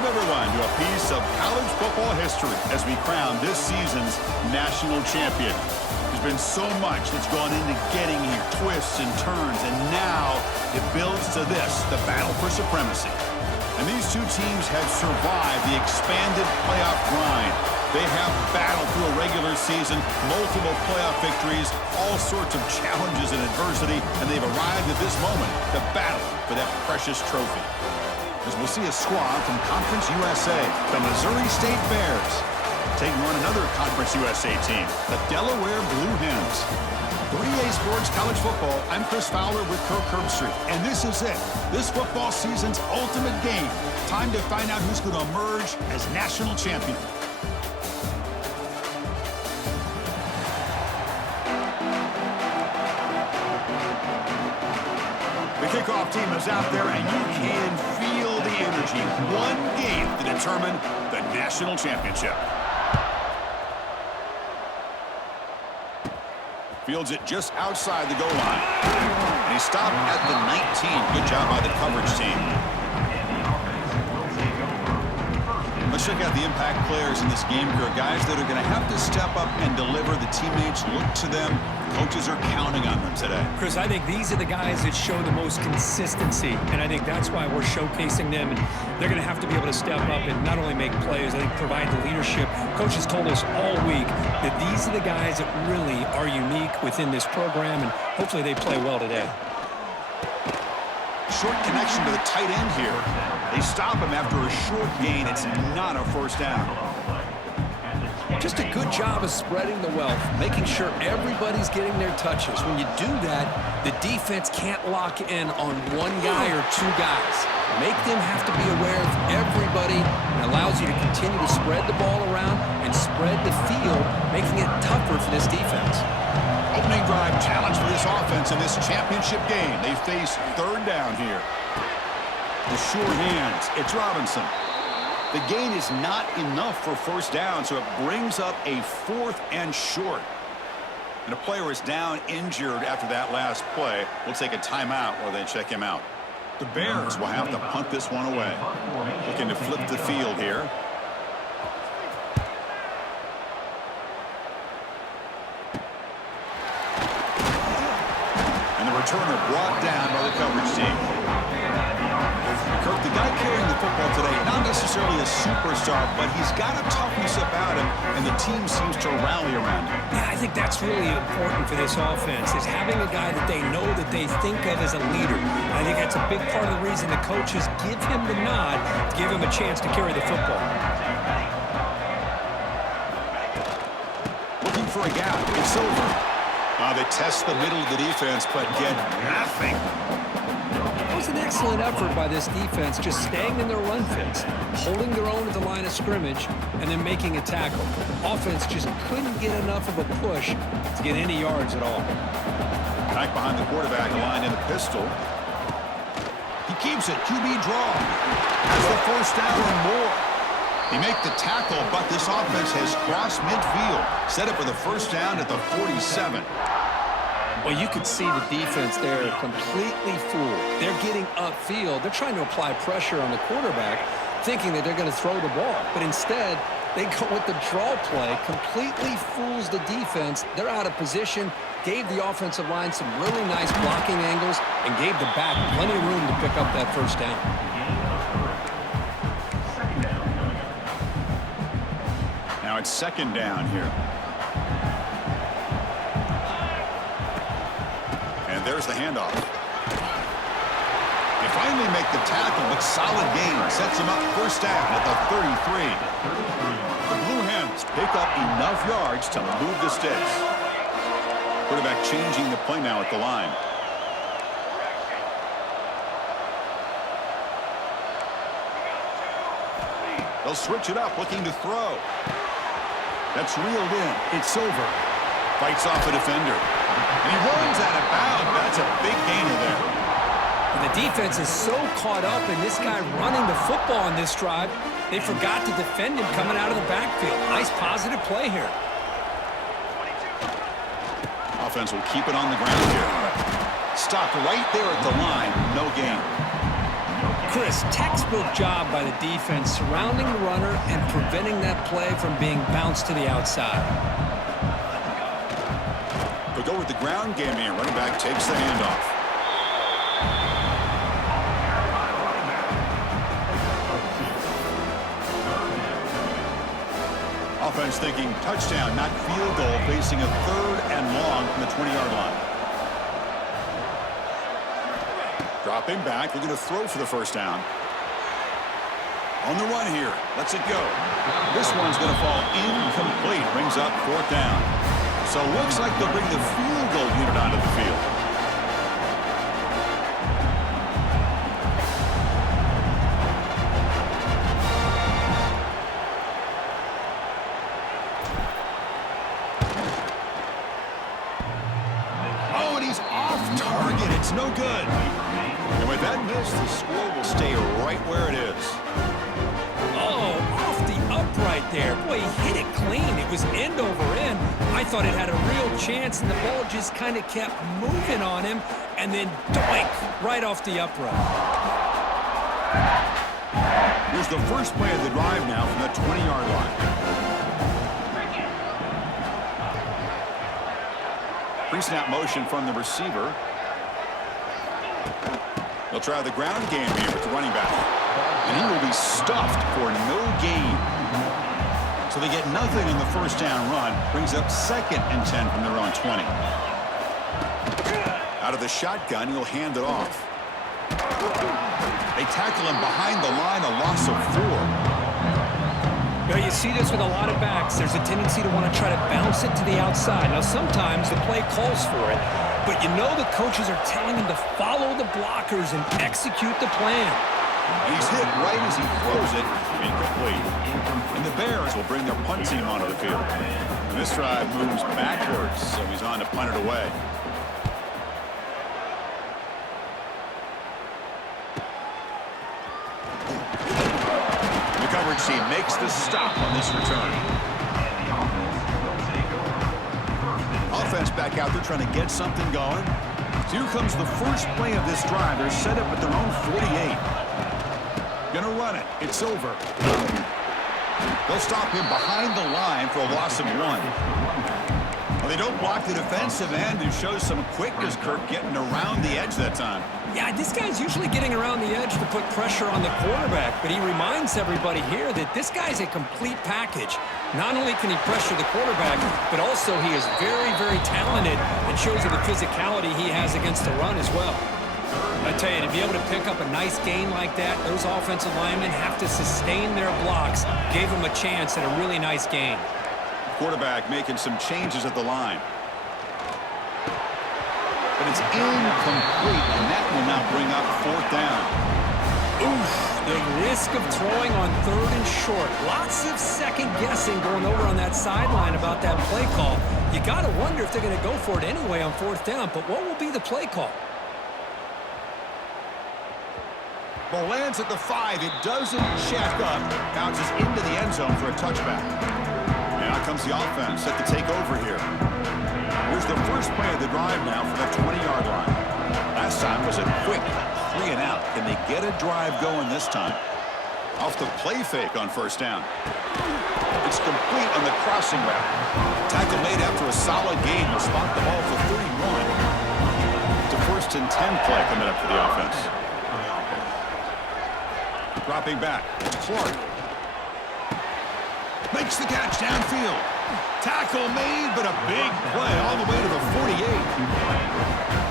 Welcome, everyone, to a piece of college football history as we crown this season's national champion. There's been so much that's gone into getting here, twists and turns, and now it builds to this, the battle for supremacy. And these two teams have survived the expanded playoff grind. They have battled through a regular season, multiple playoff victories, all sorts of challenges and adversity, and they've arrived at this moment, the battle for that precious trophy. As we'll see a squad from Conference USA, the Missouri State Bears, taking on another Conference USA team, the Delaware Blue Hens. 3A Sports College Football, I'm Chris Fowler with Kirk Herbstreit, and this is it. This football season's ultimate game. Time to find out who's going to emerge as national champion. The kickoff team is out there, and you can feel the energy. One game to determine the national championship. Fields it just outside the goal line. And he stopped at the 19. Good job by the coverage team. Let's check out the impact players in this game here. Guys that are going to have to step up and deliver. The teammates look to them. Coaches are counting on them today. Chris, I think these are the guys that show the most consistency, and I think that's why we're showcasing them. And they're going to have to be able to step up and not only make plays, I think provide the leadership. Coaches told us all week that these are the guys that really are unique within this program, and hopefully they play well today. Short connection to the tight end here. They stop him after a short gain. It's not a first down. Just a good job of spreading the wealth, making sure everybody's getting their touches. When you do that, the defense can't lock in on one guy or two guys. Make them have to be aware of everybody, and allows you to continue to spread the ball around and spread the field, making it tougher for this defense. Opening drive challenge for this offense in this championship game. They face third down here. The sure hands. It's Robinson. The gain is not enough for first down, so it brings up a 4th and short. And a player is down injured after that last play. We'll take a timeout while they check him out. The Bears will have to punt this one away. Looking to flip the field here. And the returner brought down by the coverage team. Kirk, the guy carrying the football today, not necessarily a superstar, but he's got a toughness about him, and the team seems to rally around him. Yeah, I think that's really important for this offense, is having a guy that they know that they think of as a leader. And I think that's a big part of the reason the coaches give him the nod to give him a chance to carry the football. Looking for a gap. It's over. They test the middle of the defense, but get nothing. It was an excellent effort by this defense, just staying in their run fits, holding their own at the line of scrimmage, and then making a tackle. Offense just couldn't get enough of a push to get any yards at all. Back behind the quarterback line in the pistol. He keeps it. QB draw. Has the first down and more. He make the tackle, but this offense has crossed midfield. Set up for the first down at the 47. Well, you could see the defense there completely fooled. They're getting upfield. They're trying to apply pressure on the quarterback, thinking that they're going to throw the ball. But instead, they go with the draw play, completely fools the defense. They're out of position, gave the offensive line some really nice blocking angles, and gave the back plenty of room to pick up that first down. Now it's second down here. And there's the handoff. They finally make the tackle, but solid gain sets him up first down at the 33. The Blue Hens pick up enough yards to move the sticks. Quarterback changing the play now at the line. They'll switch it up, looking to throw. That's reeled in. It's over. Fights off a defender. And he runs out of bounds. That's a big gainer there. And the defense is so caught up in this guy running the football on this drive, they forgot to defend him coming out of the backfield. Nice positive play here. Offense will keep it on the ground here. Stopped right there at the line. No gain. Chris, textbook job by the defense surrounding the runner and preventing that play from being bounced to the outside. They'll go with the ground game here. Running back takes the handoff. Offense thinking touchdown, not field goal, facing a 3rd and long from the 20-yard line. Dropping back, looking to throw for the first down. On the run here, lets it go. This one's going to fall incomplete, brings up 4th down. So it looks like they'll bring the field goal unit onto the field. Oh, and he's off target. It's no good. And with that miss, the score will stay right where it is. Oh, off the upright there. Boy, he hit it clean. It was end over end. I thought it had a real chance, and the ball just kind of kept moving on him, and then doink, right off the upright. Here's the first play of the drive now from the 20-yard line. Pre-snap motion from the receiver. They'll try the ground game here with the running back. And he will be stuffed for no gain. So they get nothing in the first down run. Brings up 2nd and 10 from their own 20. Out of the shotgun, he'll hand it off. They tackle him behind the line, a loss of 4. Now, you see this with a lot of backs. There's a tendency to want to try to bounce it to the outside. Now, sometimes the play calls for it, but you know the coaches are telling him to follow the blockers and execute the plan. He's hit right as he throws it, incomplete. And the Bears will bring their punt team onto the field. And this drive moves backwards, so he's on to punt it away. The coverage team makes the stop on this return. Offense back out there trying to get something going. So here comes the first play of this drive. They're set up at their own 48. Gonna run it. It's over. They'll stop him behind the line for a loss of 1. Well, they don't block the defensive end and show some quickness, Kirk, getting around the edge that time. Yeah, this guy's usually getting around the edge to put pressure on the quarterback, but he reminds everybody here that this guy's a complete package. Not only can he pressure the quarterback, but also he is very, very talented and shows you the physicality he has against the run as well. I tell you, to be able to pick up a nice gain like that, those offensive linemen have to sustain their blocks. Gave him a chance at a really nice gain. Quarterback making some changes at the line. But it's incomplete, and that will now bring up 4th down. Oof, the risk of throwing on 3rd and short. Lots of second guessing going over on that sideline about that play call. You got to wonder if they're going to go for it anyway on 4th down, but what will be the play call? Ball lands at the 5. It doesn't check up. Bounces into the end zone for a touchback. And out comes the offense set to take over here. Here's the first play of the drive now from the 20-yard line. Last time was a quick 3 and out. Can they get a drive going this time? Off the play fake on first down. It's complete on the crossing route. Tackle made after a solid gain. They'll spot the ball for 31. It's a 1st and 10 play coming up for the offense. Dropping back. Clark. Makes the catch downfield. Tackle made, but a big play all the way to the 48.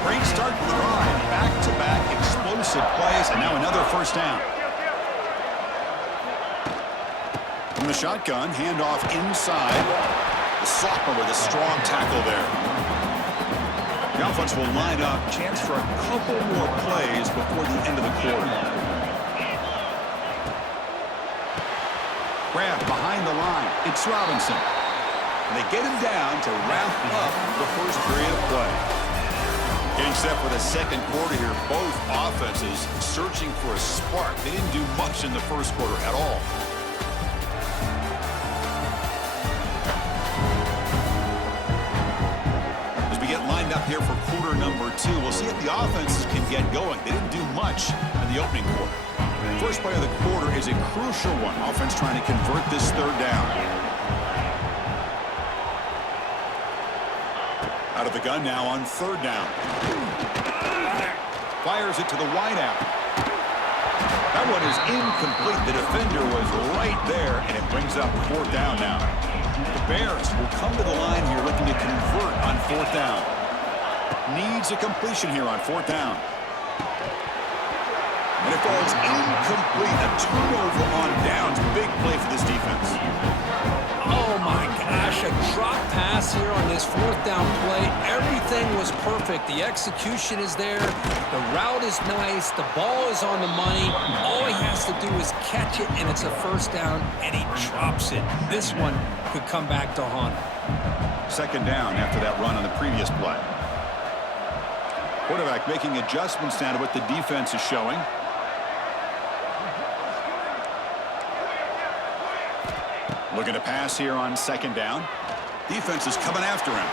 Great start to the drive. Back-to-back explosive plays, and now another first down. From the shotgun, handoff inside. The sophomore with a strong tackle there. The offense will line up. Chance for a couple more plays before the end of the quarter. Grab behind the line. It's Robinson. And they get him down to wrap up the first period of play. Getting set for the second quarter here. Both offenses searching for a spark. They didn't do much in the first quarter at all. As we get lined up here for quarter number 2, we'll see if the offenses can get going. They didn't do much in the opening quarter. First play of the quarter is a crucial one. Offense trying to convert this third down. Out of the gun now on third down. Fires it to the wideout. That one is incomplete. The defender was right there, and it brings up fourth down now. The Bears will come to the line here looking to convert on fourth down. Needs a completion here on fourth down. And it falls incomplete. A turnover on downs. Big play for this defense. Oh, my gosh. A drop pass here on this fourth down play. Everything was perfect. The execution is there. The route is nice. The ball is on the money. All he has to do is catch it, and it's a first down, and he drops it. This one could come back to haunt him. Second down after that run on the previous play. Quarterback making adjustments now to what the defense is showing. Looking to pass here on second down. Defense is coming after him.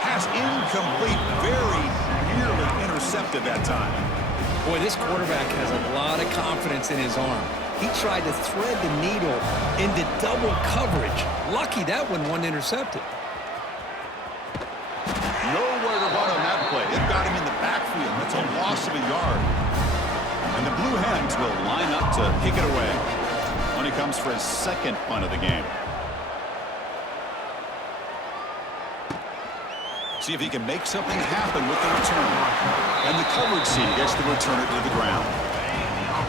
Pass incomplete. Very nearly intercepted that time. Boy, this quarterback has a lot of confidence in his arm. He tried to thread the needle into double coverage. Lucky that one wasn't intercepted. Nowhere to run on that play. They've got him in the backfield. That's a loss of a yard. And the Blue Hens will line up to kick it away. When he comes for his second punt of the game. See if he can make something happen with the return. And the coverage seam gets the returner to the ground.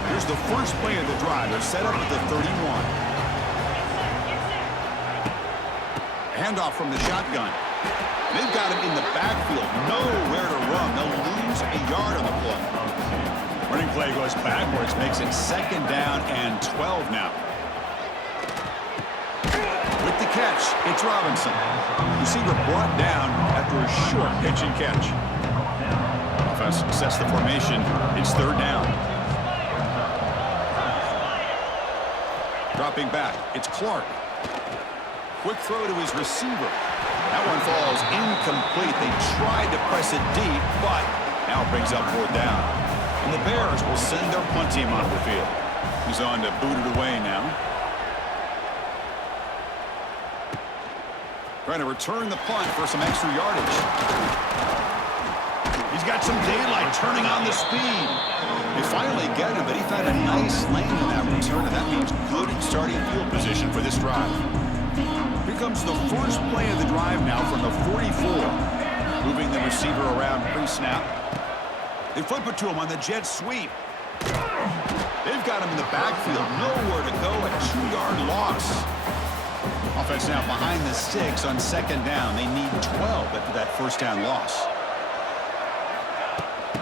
Here's the first play of the drive. They're set up at the 31. Handoff from the shotgun. They've got him in the backfield. Nowhere to run. They'll lose a yard on the play. Running play goes backwards. Makes it second down and 12 now. With the catch, it's Robinson. Receiver brought down after a short pitch and catch. Offense sets the formation. It's third down. Dropping back, it's Clark. Quick throw to his receiver. That one falls incomplete. They tried to press it deep, but now it brings up fourth down. And the Bears will send their punt team onto the field. He's on to boot it away now. Trying to return the punt for some extra yardage. He's got some daylight turning on the speed. They finally get him, but he found a nice lane in that return, and that means good starting field position for this drive. Here comes the first play of the drive now from the 44. Moving the receiver around pre-snap. They flip it to him on the jet sweep. They've got him in the backfield. Nowhere to go. A 2-yard loss. Offense now behind the sticks on second down. They need 12 after that first down loss.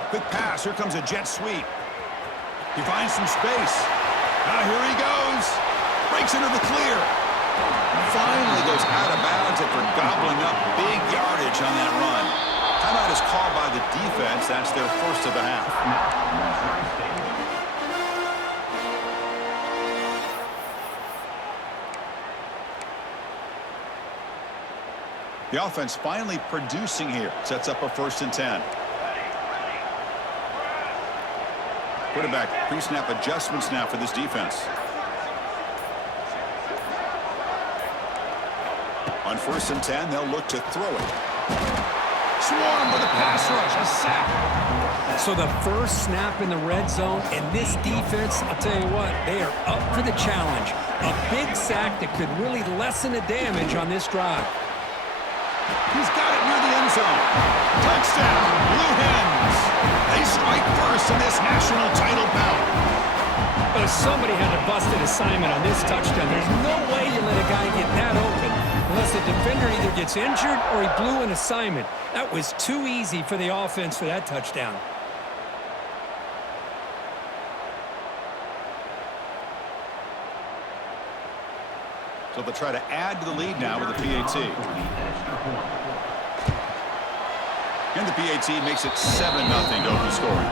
Quick pass. Here comes a jet sweep. He finds some space. Now here he goes. Breaks into the clear. Finally goes out of bounds after gobbling up big yardage on that run. Timeout is called by the defense. That's their first of the half. The offense finally producing here. Sets up a 1st and 10. Quarterback pre-snap adjustments now for this defense. On 1st and 10, they'll look to throw it. Swarm with a pass rush, a sack. So the first snap in the red zone, and this defense, I'll tell you what, they are up for the challenge. A big sack that could really lessen the damage on this drive. He's got it near the end zone. Touchdown, Blue Hens. They strike first in this national title bout. But somebody had to bust an assignment on this touchdown. There's no way you let a guy get that open unless the defender either gets injured or he blew an assignment. That was too easy for the offense for that touchdown. So they'll try to add to the lead now with the PAT. And the PAT makes it 7-0 to open scoring.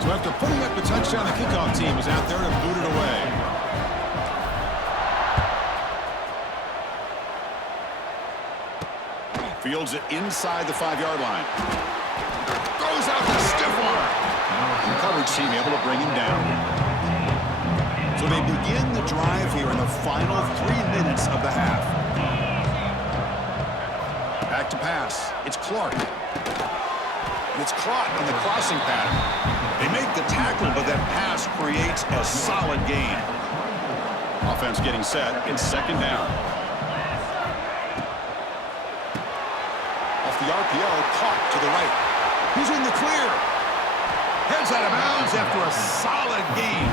So after putting up the touchdown, the kickoff team is out there to boot it away. Fields it inside the 5-yard line. Throws out the stiff arm. coverage team able to bring him down. So they begin the drive here in the final 3 minutes of the half. Back to pass. It's Clark. And it's caught in the crossing pattern. They make the tackle, but that pass creates a solid gain. Offense getting set. It's second down. Off the RPO, caught to the right. He's in the clear. Heads out of bounds after a solid gain.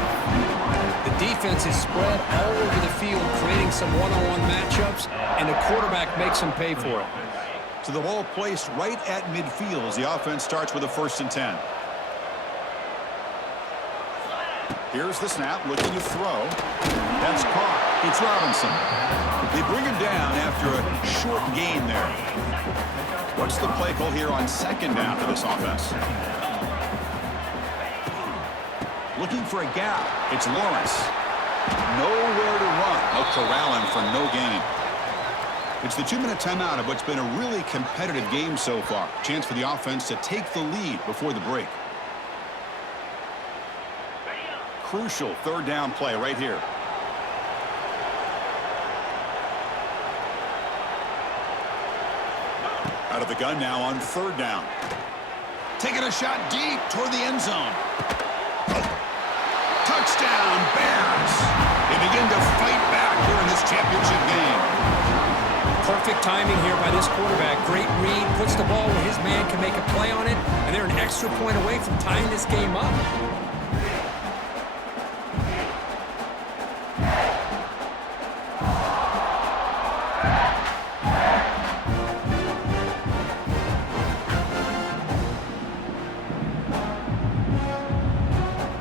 The defense is spread all over the field, creating some one-on-one matchups, and the quarterback makes them pay for it. So the ball placed right at midfield as the offense starts with a 1st and 10. Here's the snap, looking to throw. That's caught. It's Robinson. They bring him down after a short gain there. What's the play call here on second down for this offense? Looking for a gap. It's Lawrence. Nowhere to run. They'll corral him for no gain. It's the 2-minute timeout of what's been a really competitive game so far. Chance for the offense to take the lead before the break. Crucial 3rd down play right here. Out of the gun now on 3rd down. Taking a shot deep toward the end zone. Touchdown, Bears. They begin to fight back here in this championship game. Perfect timing here by this quarterback. Great read, puts the ball where his man can make a play on it, and they're an extra point away from tying this game up.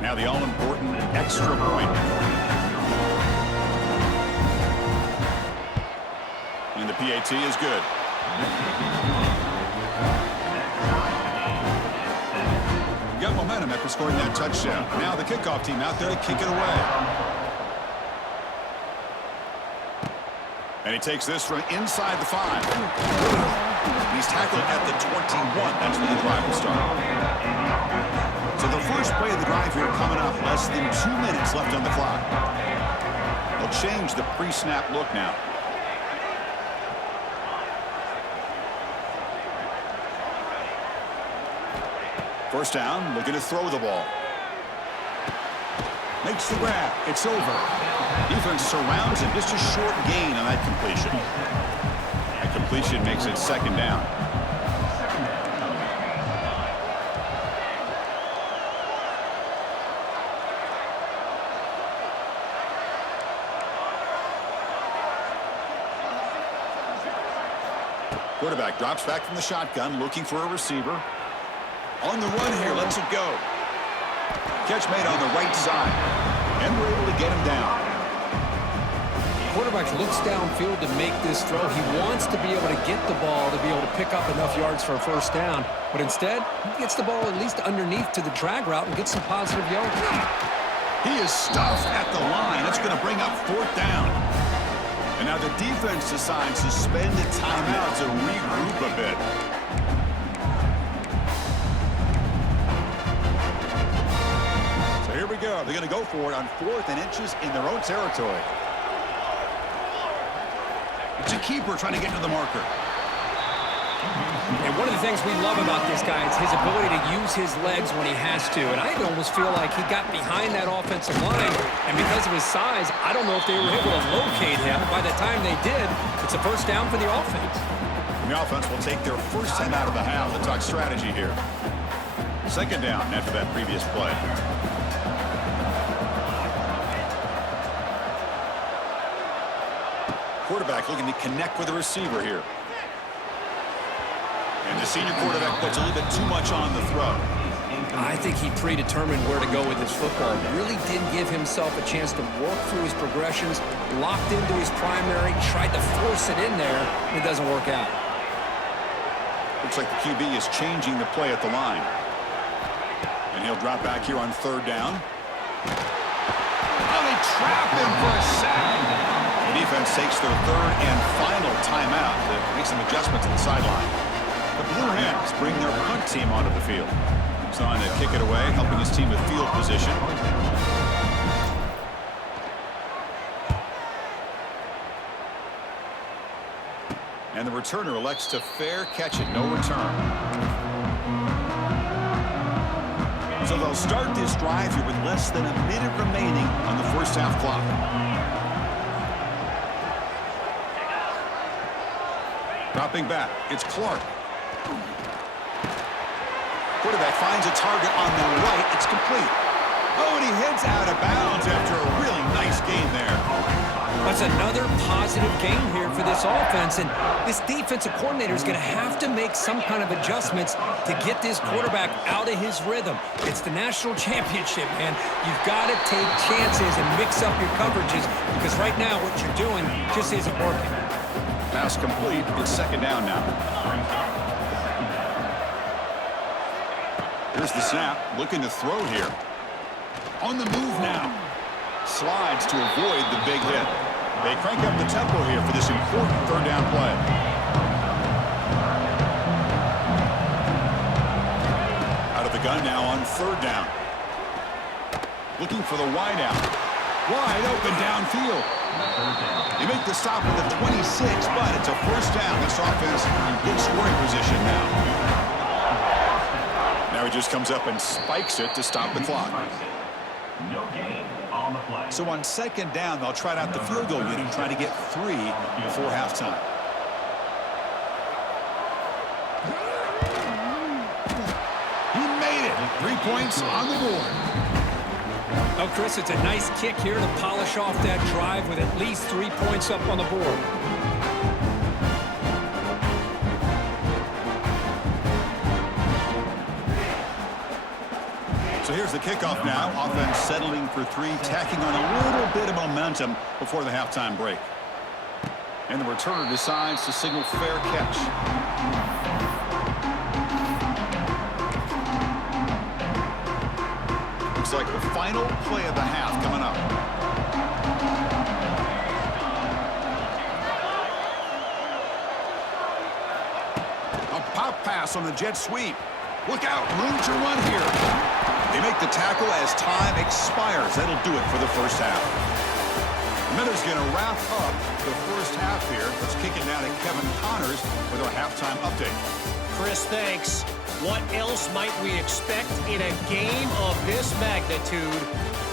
Now the all-important extra point. And the PAT is good. Got momentum after scoring that touchdown. Now the kickoff team out there to kick it away. And he takes this from inside the 5. He's tackled at the 21. That's where the drive will start. So the first play of the drive here coming up. Less than 2 minutes left on the clock. They'll change the pre-snap look now. First down, looking to throw the ball. Makes the grab. It's over. Defense surrounds him. Just a short gain on that completion. That completion makes it second down. Quarterback drops back from the shotgun, looking for a receiver. On the run here, lets it go. Catch made on the right side. And we're able to get him down. Quarterback looks downfield to make this throw. He wants to be able to get the ball to be able to pick up enough yards for a 1st down. But instead, he gets the ball at least underneath to the drag route and gets some positive yards. He is stuffed at the line. It's going to bring up 4th down. And now the defense decides to spend a timeout to regroup a bit. So here we go. They're going to go for it on 4th and inches in their own territory. It's a keeper trying to get to the marker. And one of the things we love about this guy is his ability to use his legs when he has to. And I almost feel like he got behind that offensive line, and because of his size, I don't know if they were able to locate him. By the time they did, it's a 1st down for the offense. The offense will take their first time out of the half to talk strategy here. Second down after that previous play. Quarterback looking to connect with the receiver here. And the senior quarterback puts a little bit too much on the throw. I think he predetermined where to go with his football. Really didn't give himself a chance to work through his progressions, locked into his primary, tried to force it in there, and it doesn't work out. Looks like the QB is changing the play at the line. And he'll drop back here on 3rd down. Oh, they trap him for a sack. The defense takes their 3rd and final timeout to make some adjustments at the sideline. The Blue Hens bring their punt team onto the field. So left on to kick it away, helping his team with field position. And the returner elects to fair catch it, no return. So they'll start this drive here with less than a minute remaining on the first half clock. Dropping back, it's Clark. Quarterback finds a target on the right. It's complete. Oh, and he heads out of bounds after a really nice gain there. That's another positive game here for this offense, and this defensive coordinator is going to have to make some kind of adjustments to get this quarterback out of his rhythm. It's the national championship, man. You've got to take chances and mix up your coverages because right now what you're doing just isn't working. Pass complete. It's second down now. Here's the snap. Looking to throw here. On the move now. Slides to avoid the big hit. They crank up the tempo here for this important third down play. Out of the gun now on third down. Looking for the wide out. Wide open downfield. They make the stop at the 26, but it's a first down. This offense in good scoring position now. Now he just comes up and spikes it to stop the clock. No gain on the play. So on second down, they'll try out the field goal unit, trying to get 3 before halftime. He made it. 3 points on the board. Oh, Chris, it's a nice kick here to polish off that drive with at least 3 points up on the board. So here's the kickoff now. Offense settling for 3, tacking on a little bit of momentum before the halftime break. And the returner decides to signal fair catch. Looks like the final play of the half coming up. A pop pass on the jet sweep. Look out, room to run here. They make the tackle as time expires. That'll do it for the first half. Miller's going to wrap up the first half here. Let's kick it now to Kevin Connors with our halftime update. Chris, thanks. What else might we expect in a game of this magnitude?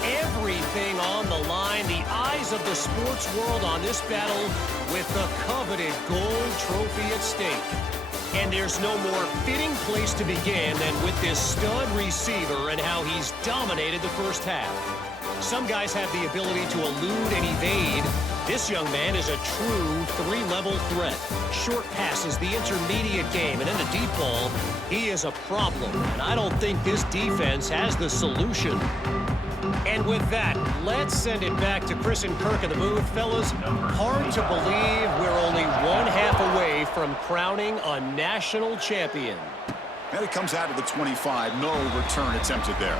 Everything on the line. The eyes of the sports world on this battle with the coveted gold trophy at stake. And there's no more fitting place to begin than with this stud receiver and how he's dominated the first half. Some guys have the ability to elude and evade. This young man is a true 3-level threat. Short passes, the intermediate game, and then the deep ball. He is a problem, and I don't think this defense has the solution. And with that, let's send it back to Chris and Kirk in the booth. Fellas, hard to believe we're only 1/2 away from crowning a national champion. And it comes out of the 25. No return attempted there.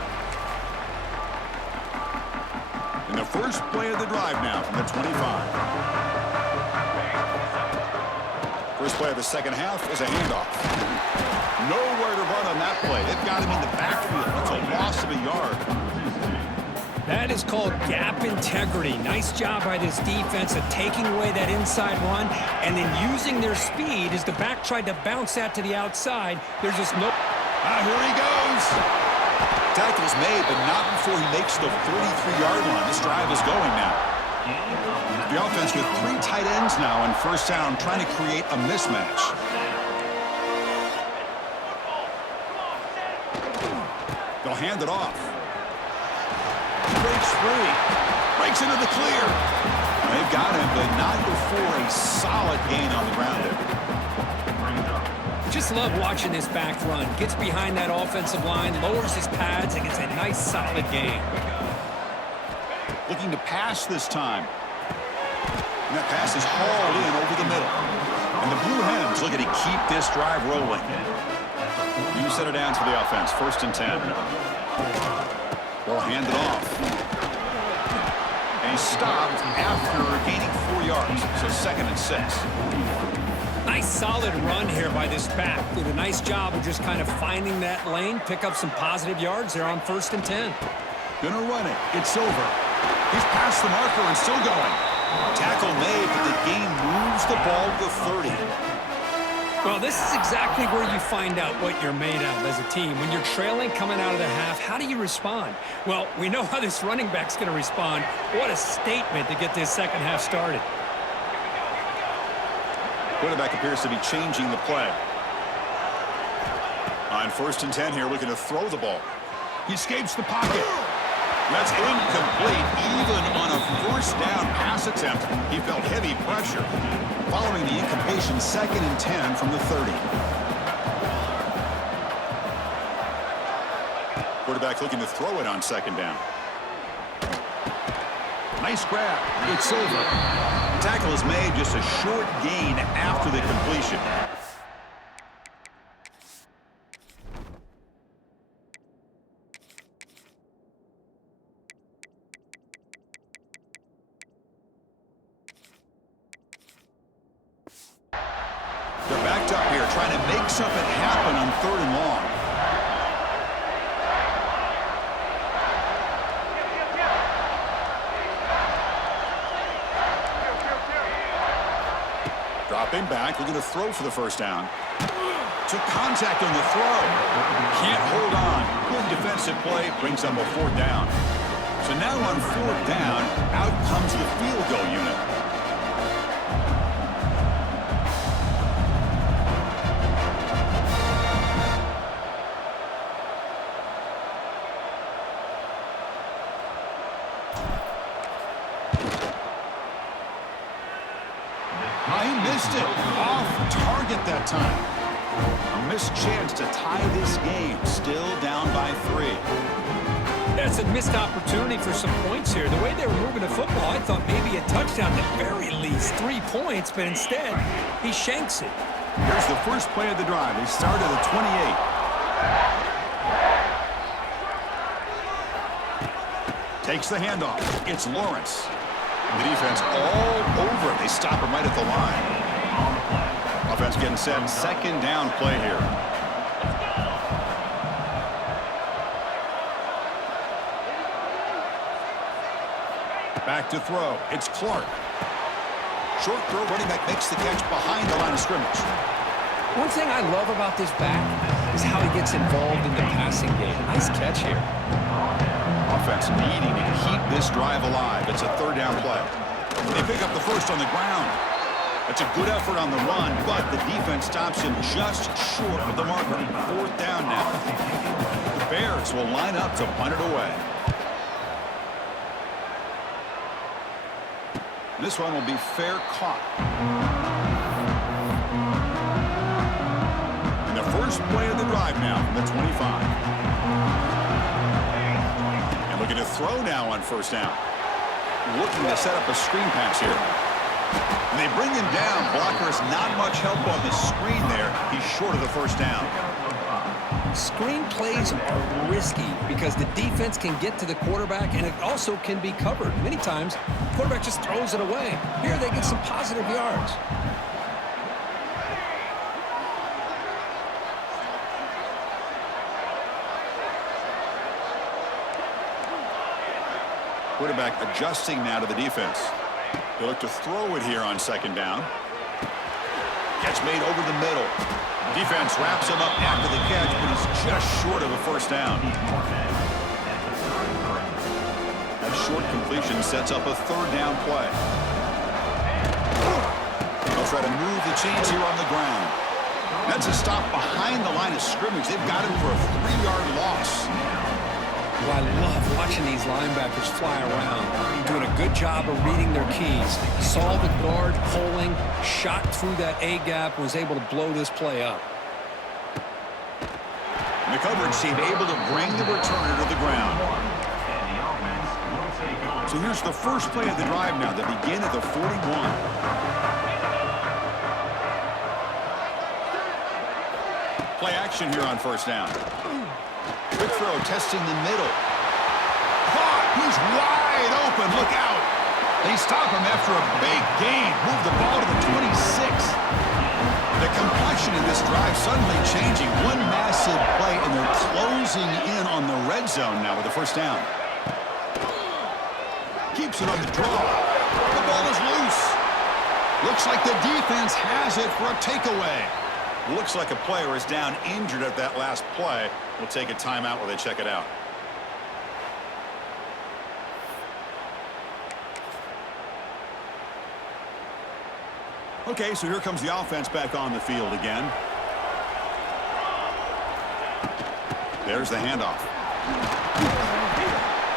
And the first play of the drive now from the 25. First play of the second half is a handoff. Nowhere to run on that play. They've got him in the backfield. It's a loss of a yard. That is called gap integrity. Nice job by this defense of taking away that inside run and then using their speed as the back tried to bounce that to the outside. There's just no... Here he goes. Tackle's made, but not before he makes the 43-yard line. This drive is going now. The offense with 3 tight ends now on first down, trying to create a mismatch. They'll hand it off. Breaks free. Breaks into the clear. They've got him, but not before a solid gain on the ground there. Just love watching this back run. Gets behind that offensive line, lowers his pads, and gets a nice solid gain. Looking to pass this time. And that pass is hauled in over the middle. And the Blue Hens looking to keep this drive rolling. You set it down to the offense. 1st and 10. They'll hand it off. And he stopped after gaining 4 yards. So 2nd and 6. Nice solid run here by this back. Did a nice job of just kind of finding that lane, pick up some positive yards there on 1st and 10. Gonna run it. It's over. He's past the marker and still going. Tackle made, but the game moves the ball to 30. Well, this is exactly where you find out what you're made of as a team. When you're trailing coming out of the half, how do you respond? Well, we know how this running back's going to respond. What a statement to get this second half started. Quarterback appears to be changing the play. On 1st and 10 here, looking to throw the ball. He escapes the pocket. That's incomplete, even on a 1st down pass attempt. He felt heavy pressure. Following the incompletion, 2nd and 10 from the 30. Quarterback looking to throw it on 2nd down. Nice grab. It's over. Tackle is made, just a short gain after the completion. They're backed up here, trying to make something happen on 3rd and long. Dropping back, looking to throw for the 1st down. Took contact on the throw. Can't hold on. Good defensive play, brings up a 4th down. So now on 4th down, out comes the field goal unit. He missed it. Off target that time. A missed chance to tie this game. Still down by 3. That's a missed opportunity for some points here. The way they were moving the football, I thought maybe a touchdown, at the very least 3 points, but instead, he shanks it. Here's the first play of the drive. They start at the 28. Takes the handoff. It's Lawrence. The defense all over it. They stop him right at the line. Offense getting set. 2nd down play here. Back to throw. It's Clark. Short throw. Running back makes the catch behind the line of scrimmage. One thing I love about this back is how he gets involved in the passing game. Nice catch here. Offense needing to keep this drive alive. It's a 3rd down play. They pick up the 1st on the ground. It's a good effort on the run, but the defense stops him just short of the marker. 4th down now. The Bears will line up to punt it away. This one will be fair caught. And the first play of the drive now from the 25. Looking to throw now on 1st down. Looking to set up a screen pass here. And they bring him down. Blocker's not much help on the screen there. He's short of the 1st down. Screen plays are risky because the defense can get to the quarterback, and it also can be covered. Many times, the quarterback just throws it away. Here they get some positive yards. Quarterback adjusting now to the defense. They look to throw it here on 2nd down. Catch made over the middle. Defense wraps him up after the catch, but he's just short of a 1st down. That short completion sets up a 3rd down play. They'll try to move the chains here on the ground. That's a stop behind the line of scrimmage. They've got him for a 3-yard loss. Well, I love watching these linebackers fly around, doing a good job of reading their keys. Saw the guard pulling, shot through that A-gap, was able to blow this play up. And the coverage team able to bring the returner to the ground. So here's the first play of the drive now, the begin at the 41. Play action here on 1st down. Quick throw, testing the middle. Caught! He's wide open. Look out! They stop him after a big gain. Move the ball to the 26. suddenly changing. One massive play, and they're closing in on the red zone now with the first down. Keeps it on the draw. The ball is loose. Looks like the defense has it for a takeaway. Looks like a player is down injured at that last play. We'll take a timeout while they check it out. Okay, so here comes the offense back on the field again. There's the handoff.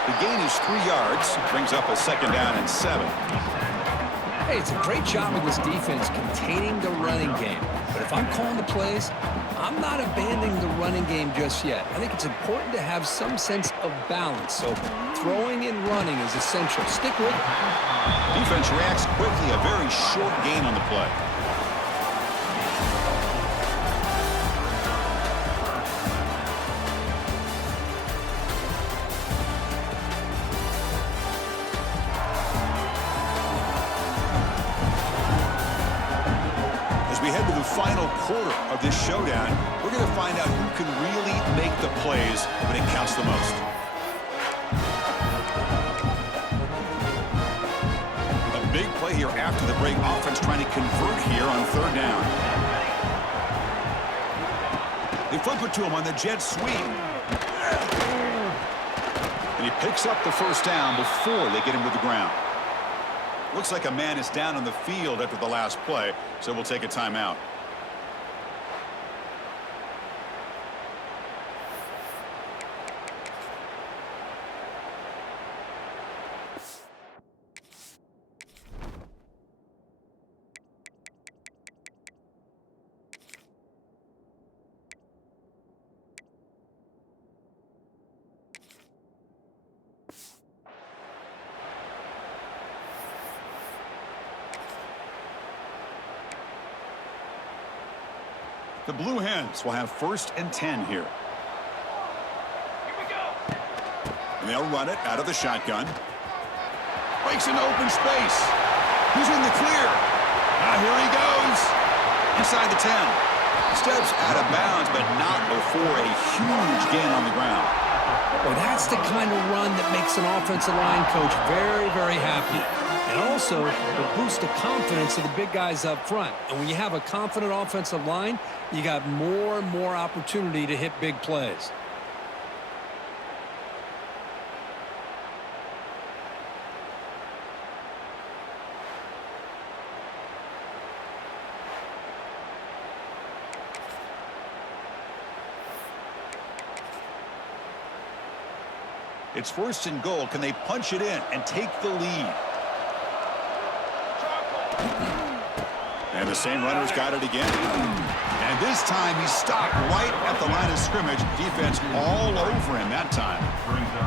The gain is 3 yards. Brings up a second down and 7. Hey, it's a great job of this defense containing the running game. But if I'm calling the plays, I'm not abandoning the running game just yet. I think it's important to have some sense of balance. So throwing and running is essential. Stick with it. Defense reacts quickly. A very short gain on the play. As we head to the final quarter of this showdown, we're going to find out who can really make the plays when it counts the most. Big play here after the break. Offense trying to convert here on third down. They flip it to him on the jet sweep. And he picks up the first down before they get him to the ground. Looks like a man is down on the field after the last play, so we'll take a timeout. The Blue Hens will have 1st and 10 here. And they'll run it out of the shotgun. Breaks into open space. He's in the clear. Now here he goes. Inside the 10. Steps out of bounds, but not before a huge gain on the ground. Well, that's the kind of run that makes an offensive line coach very, very happy. And also, it boosts the confidence of the big guys up front. And when you have a confident offensive line, you got more and more opportunity to hit big plays. It's 1st and goal. Can they punch it in and take the lead? And the same runner's got it again. And this time he stopped right at the line of scrimmage. Defense all over him that time.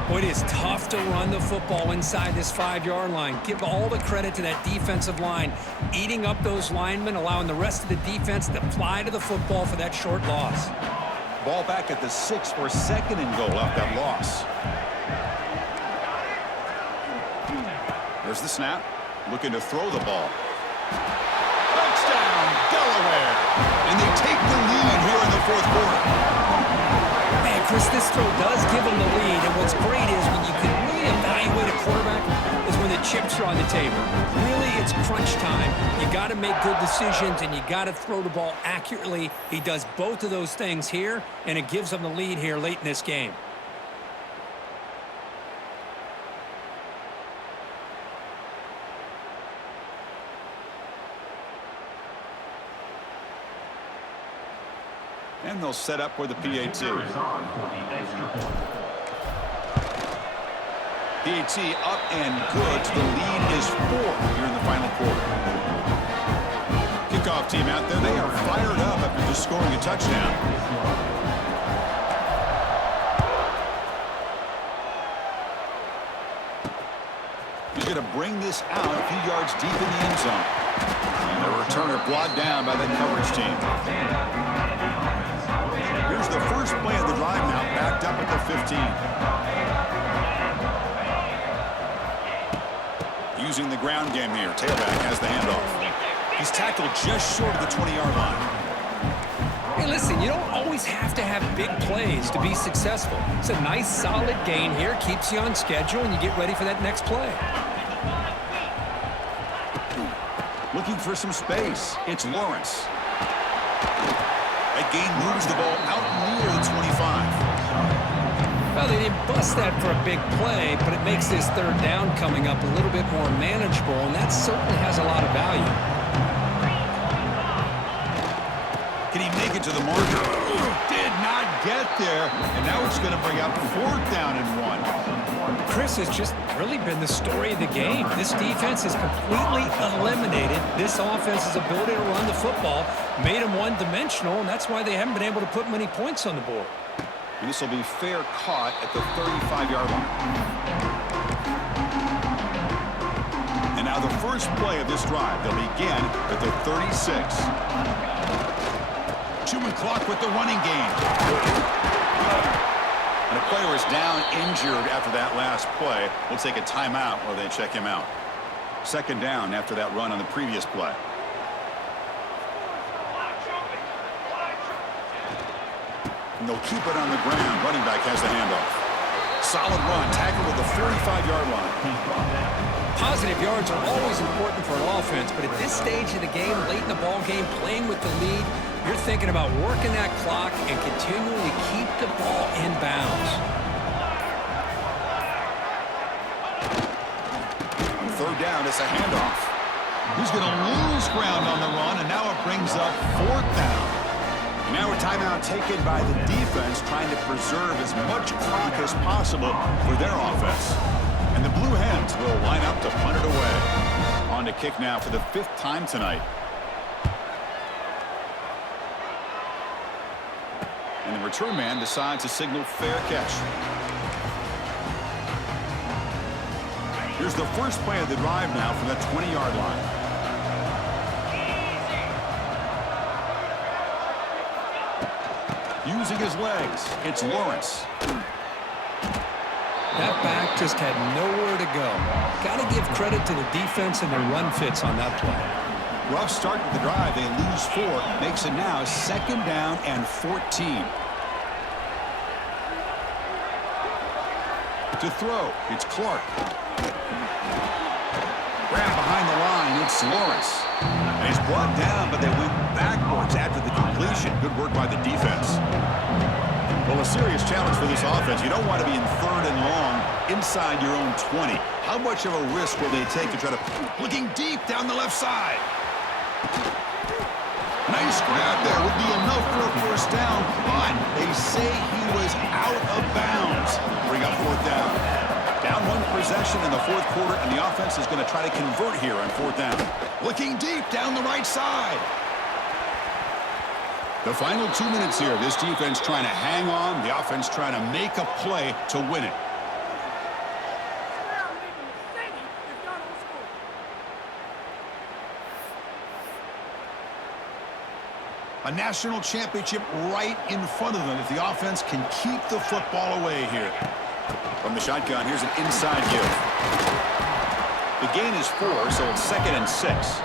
Boy, it is tough to run the football inside this 5-yard line. Give all the credit to that defensive line, eating up those linemen, allowing the rest of the defense to fly to the football for that short loss. Ball back at the 6 for 2nd and goal off that loss. There's the snap. Looking to throw the ball. Touchdown, Delaware. And they take the lead here in the 4th quarter. Man, Chris, this throw does give them the lead. And what's great is when you can really evaluate a quarterback is when the chips are on the table. Really, it's crunch time. You got to make good decisions, and you got to throw the ball accurately. He does both of those things here, and it gives them the lead here late in this game. And they'll set up for the PAT. PAT up and good. The lead is 4 here in the final quarter. Kickoff team out there. They are fired up after just scoring a touchdown. He's going to bring this out a few yards deep in the end zone. And the returner brought down by the coverage team. Here's the first play of the drive now, backed up at the 15. Using the ground game here. Tailback has the handoff. He's tackled just short of the 20-yard line. Hey, listen, you don't always have to have big plays to be successful. It's a nice, solid gain here, keeps you on schedule, and you get ready for that next play. Looking for some space. It's Lawrence. That gain moves the ball out near the 25. Well, they didn't bust that for a big play, but it makes this third down coming up a little bit more manageable, and that certainly has a lot of value. Can he make it to the marker? Did not get there, and now it's going to bring up 4th down and 1. Chris has just really been the story of the game. This defense has completely eliminated this offense's ability to run the football, made them one-dimensional, and that's why they haven't been able to put many points on the board. And this will be fair caught at the 35-yard line. And now the first play of this drive. They'll begin at the 36. Human clock with the running game. And a player is down injured after that last play. We'll take a timeout while they check him out. 2nd down after that run on the previous play. And they'll keep it on the ground. Running back has the handoff. Solid run. Tackled at the 45-yard line. Positive yards are always important for an offense, but at this stage of the game, late in the ball game, playing with the lead, you're thinking about working that clock and continuing to keep the ball in bounds. On 3rd down, it's a handoff. He's going to lose ground on the run, and now it brings up 4th down. Now a timeout taken by the defense, trying to preserve as much clock as possible for their offense. And the Blue Hens will line up to punt it away. On to kick now for the 5th time tonight. And the return man decides to signal fair catch. Here's the first play of the drive now from the 20-yard line. Using his legs, it's Lawrence. That back just had nowhere to go. Got to give credit to the defense and their run fits on that play. Rough start to the drive. They lose 4. Makes it now 2nd down and 14. To throw, it's Clark. Grab behind the line, it's Lawrence. And he's brought down, but they went backwards after the completion. Good work by the defense. Well, a serious challenge for this offense. You don't want to be in 3rd and long inside your own 20. How much of a risk will they take to try to... Looking deep down the left side. Nice grab there. Would be enough for a 1st down, but they say he was out of bounds. Bring up 4th down. Down 1 possession in the 4th quarter, and the offense is going to try to convert here on 4th down. Looking deep down the right side. The final 2 minutes here. This defense trying to hang on. The offense trying to make a play to win it. A national championship right in front of them if the offense can keep the football away here. From the shotgun, here's an inside give. The gain is 4, so it's 2nd and 6.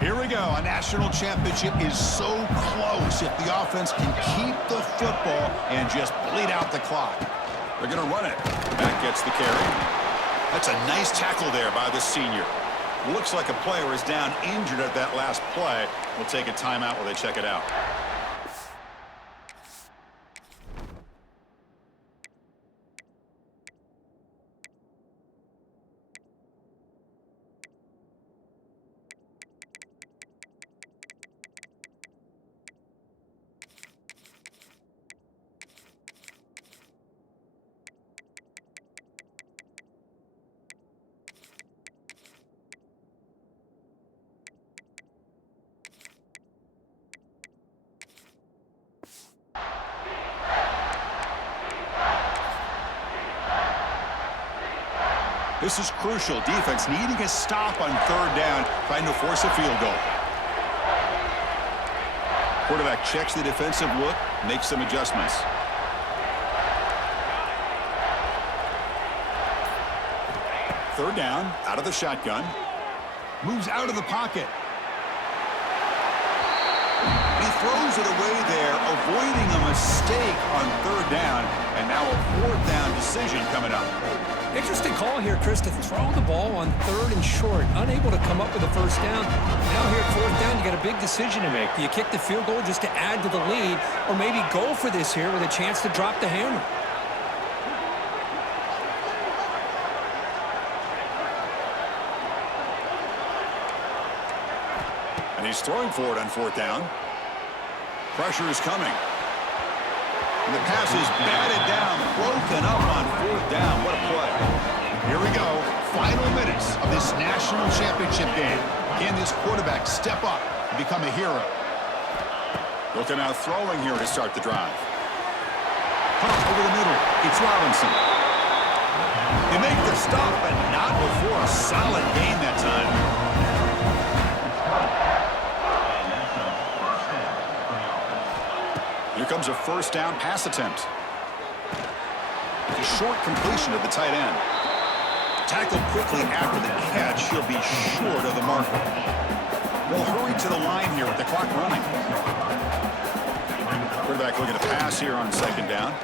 Here we go. A national championship is so close if the offense can keep the football and just bleed out the clock. They're going to run it. Back gets the carry. That's a nice tackle there by the senior. Looks like a player is down injured at that last play. We'll take a timeout while they check it out. This is crucial. Defense needing a stop on 3rd down, trying to force a field goal. Quarterback checks the defensive look, makes some adjustments. Third down, out of the shotgun. Moves out of the pocket. He throws it away there, avoiding a mistake on third down. And now a fourth down decision coming up. Interesting call here, Chris, to throw the ball on third and short. Unable to come up with a first down. Now here at fourth down, you got a big decision to make. Do you kick the field goal just to add to the lead, or maybe go for this here with a chance to drop the hammer? And he's throwing for it on fourth down. Pressure is coming. And the pass is batted down, broken up on fourth down. What a play. Here we go. Final minutes of this national championship game. Can this quarterback step up and become a hero? Looking out throwing here to start the drive. Over the middle. It's Robinson. They make the stop, but not before a solid gain that time. Here comes a first down pass attempt. A short completion of the tight end. Tackled quickly after the catch. He'll be short of the marker. They'll hurry to the line here with the clock running. Quarterback looking to pass here on second down.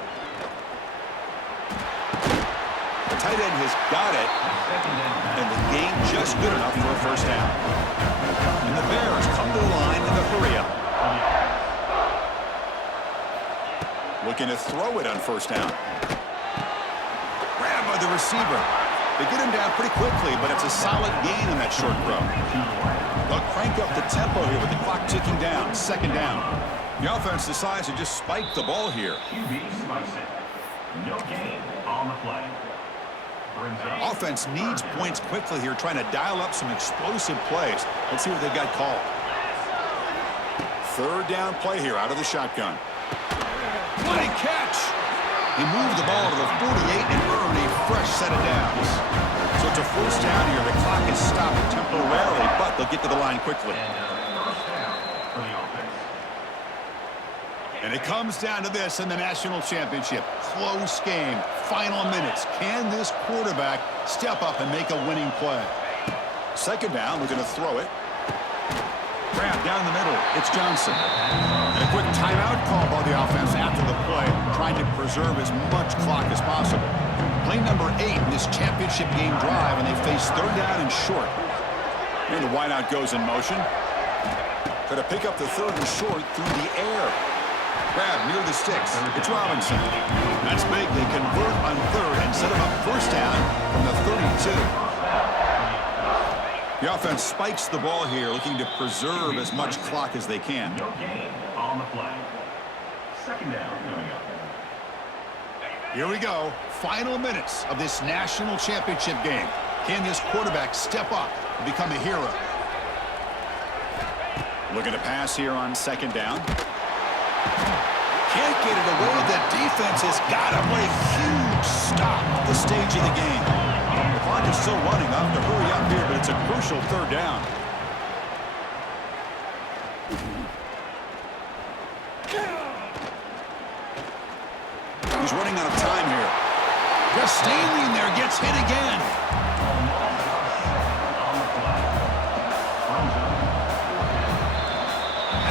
The tight end has got it. And the gain just good enough for a first down. And the Bears come to the line in the hurry-up. Looking to throw it on first down. Grabbed by the receiver. They get him down pretty quickly, but it's a solid gain in that short throw. They'll crank up the tempo here with the clock ticking down. Second down. The offense decides to just spike the ball here. QB spikes it. No gain on the play. Offense needs points quickly here, trying to dial up some explosive plays. Let's see what they've got called. Third down play here out of the shotgun. What a catch! He moved the ball to the 48 and earned a fresh set of downs. So it's a first down here. The clock is stopped temporarily, but they'll get to the line quickly. And it comes down to this in the national championship. Close game. Final minutes. Can this quarterback step up and make a winning play? Second down, we're going to throw it. Grab down the middle. It's Johnson. And a quick timeout call by the offense after the play, trying to preserve as much clock as possible. Play number 8 in this championship game drive, and they face third down and short. And the wideout goes in motion. Try to pick up the third and short through the air. Grab near the sticks. It's Robinson. That's big. They convert on third and set him up first down from the 32. The offense spikes the ball here, looking to preserve as much clock as they can. No gain on the play. Second down coming up. Here we go. Final minutes of this national championship game. Can this quarterback step up and become a hero? Looking to pass here on second down. Can't get it away. The defense has got to play a huge stop at the stage of the game. The clock is still running. I'll have to hurry up here, but it's a crucial third down. He's running out of time here. Just standing there, gets hit again.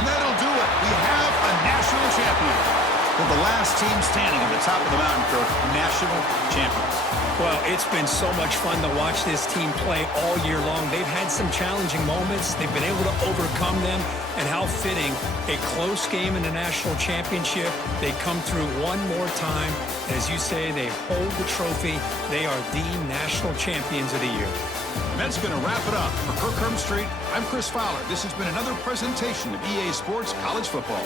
And that'll do it. We have a national champion. With the last team standing at the top of the mountain, Kirk, national champions. Well, it's been so much fun to watch this team play all year long. They've had some challenging moments. They've been able to overcome them. And how fitting, a close game in the national championship. They come through one more time. As you say, they hold the trophy. They are the national champions of the year. And that's going to wrap it up. For Kirk Street, I'm Chris Fowler. This has been another presentation of EA Sports College Football.